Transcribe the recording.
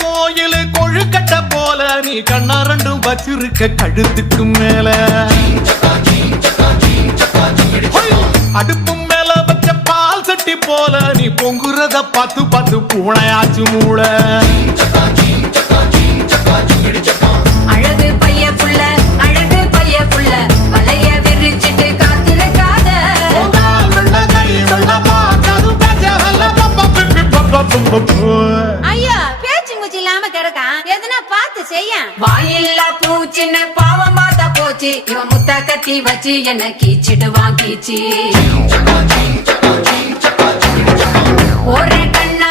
கோயில் கொழுக்கட்ட போல நீ கண்ணா ரெண்டும் வச்சிருக்க கழுத்துக்கு மேல அடுப்பு மேல வச்ச பால் சட்டி போல நீ பொங்குறத பார்த்து பார்த்து பூனையாச்சு மூள அழகு பைய புள்ள அழகு பைய புள்ள வலைய விரிச்சிட்டு காத்திருக்காத ஐயோ பேச்சு மூச்சு இல்லாம கிடக்கான் எதுனா பார்த்து செய்ய வாயில்லா பூச்சின்னு பாவம் பார்த்தா போச்சு இவன் முத்த கத்தி வச்சு என்ன கீச்சிடுவான் கீச்சி ஒரே கண்ணு